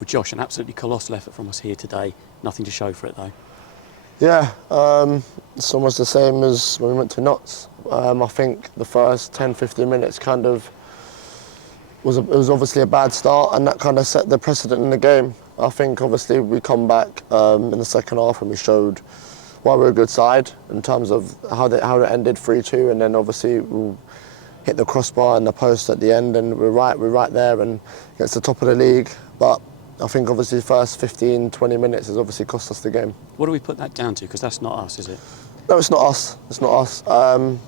Well, Josh, an absolutely colossal effort from us here today. Nothing to show for it, though. Yeah, it's almost the same as when we went to Notts. I think the first 10-15 minutes kind of it was obviously a bad start, and that kind of set the precedent in the game. I think obviously we come back in the second half and we showed why we're a good side in terms of how it ended 3-2, and then obviously we hit the crossbar and the post at the end, and we're right there and against the top of the league. But I think obviously the first 15-20 minutes has obviously cost us the game. What do we put that down to? Because that's not us, is it? No, it's not us. It's not us.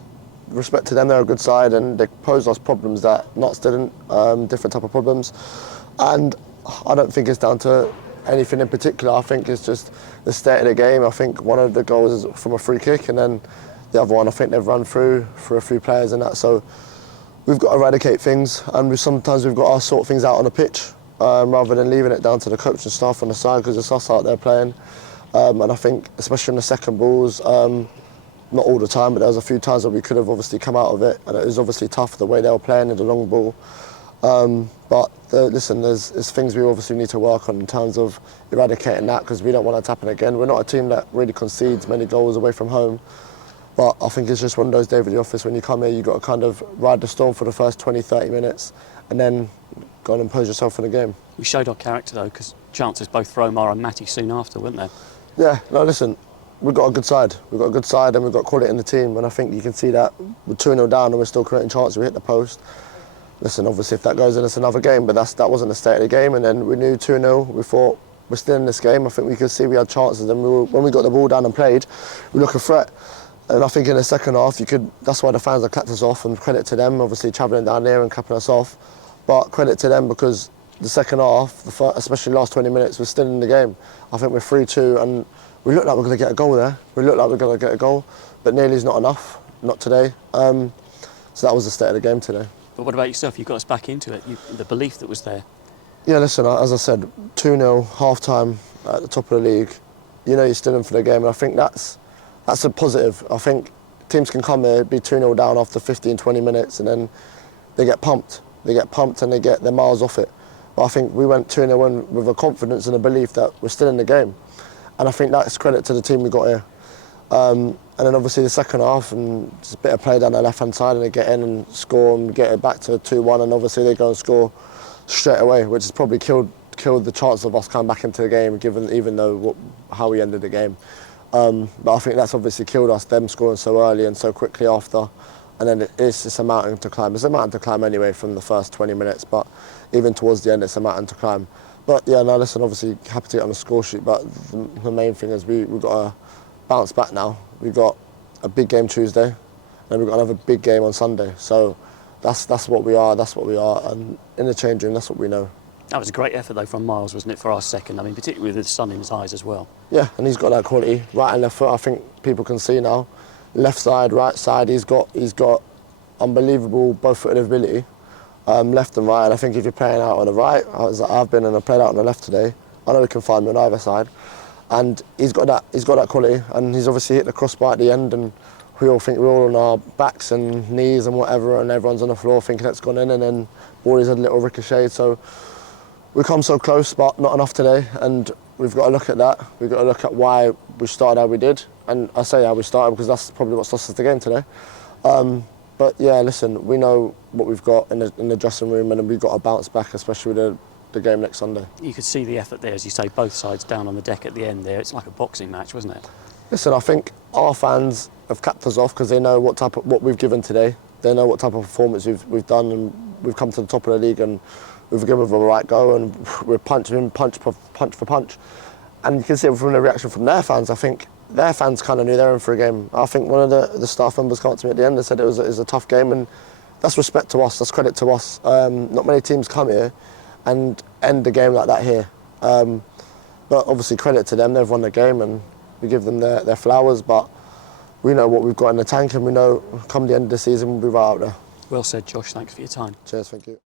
Respect to them, they're a good side and they posed us problems that Notts didn't, different type of problems. And I don't think it's down to anything in particular. I think it's just the state of the game. I think one of the goals is from a free kick, and then the other one I think they've run through for a few players and that. So we've got to eradicate things, and sometimes we've got to sort things out on the pitch. Rather than leaving it down to the coach and staff on the side, because it's us out there playing. And I think, especially in the second balls, not all the time, but there was a few times that we could have obviously come out of it, and it was obviously tough the way they were playing in the long ball. Listen, there's things we obviously need to work on in terms of eradicating that, because we don't want that to happen again. We're not a team that really concedes many goals away from home, but I think it's just one of those days with the office. When you come here, you've got to kind of ride the storm for the first 20-30 minutes, and then go and impose yourself in the game. We showed our character, though, because chances both for Omar and Matty soon after, weren't there? Yeah, no, listen, we've got a good side. We've got a good side and we've got quality in the team, and I think you can see that we're 2-0 down and we're still creating chances. We hit the post. Listen, obviously if that goes in, it's another game, but that wasn't the state of the game. And then we knew 2-0, we thought we're still in this game. I think we could see we had chances, and when we got the ball down and played, we looked a threat. And I think in the second half, that's why the fans have clapped us off, and credit to them, obviously travelling down there and clapping us off. But credit to them, because the second half, especially the last 20 minutes, we're still in the game. I think we're 3-2 and we look like we're going to get a goal there. We look like we're going to get a goal, but nearly is not enough, not today. So that was the state of the game today. But what about yourself? You got us back into it, the belief that was there. Yeah, listen, as I said, 2-0, half-time at the top of the league. You know you're still in for the game, and I think that's a positive. I think teams can come here, be 2-0 down after 15-20 minutes, and then they get pumped. They get pumped and they get their miles off it. But I think we went 2-0 in with a confidence and a belief that we're still in the game. And I think that's credit to the team we got here. And then obviously the second half, and just a bit of play down the left-hand side, and they get in and score and get it back to 2-1, and obviously they go and score straight away, which has probably killed the chance of us coming back into the game, even though how we ended the game. But I think that's obviously killed us, them scoring so early and so quickly after. And then it's a mountain to climb. It's a mountain to climb anyway from the first 20 minutes, but even towards the end, it's a mountain to climb. But yeah, no, listen, obviously happy to get on the score sheet, but the main thing is we've got to bounce back now. We've got a big game Tuesday, and we've got another big game on Sunday. So that's what we are, and in the change room, that's what we know. That was a great effort, though, from Miles, wasn't it, for our second? I mean, particularly with the sun in his eyes as well. Yeah, and he's got that quality, right and left foot. I think people can see now. Left side, right side, he's got unbelievable both-footed ability, left and right. And I think if you're playing out on the right, as I've been and I played out on the left today, I know he can find me on either side. And he's got that quality, and he's obviously hit the crossbar at the end, and we all think we're all on our backs and knees and whatever, and everyone's on the floor thinking that's gone in, and then Bordy's had a little ricochet. So we come so close, but not enough today, and we've got to look at that. We've got to look at why we started how we did, and I say how we started because that's probably what's lost us the game today. But yeah, listen, we know what we've got in the dressing room, and we've got to bounce back, especially with the game next Sunday. You could see the effort there, as you say, both sides down on the deck at the end there. It's like a boxing match, wasn't it? Listen, I think our fans have capped us off because they know what we've given today. They know what type of performance we've done, and we've come to the top of the league, and we've given them a right go, and we're punching punch for punch. And you can see from the reaction from their fans. I think their fans kind of knew they were in for a game. I think one of the staff members came up to me at the end and said it was a tough game, and that's respect to us, that's credit to us. Not many teams come here and end the game like that here. But obviously credit to them, they've won the game, and we give them their flowers, but we know what we've got in the tank, and we know come the end of the season we'll be right out there. Well said, Josh. Thanks for your time. Cheers, thank you.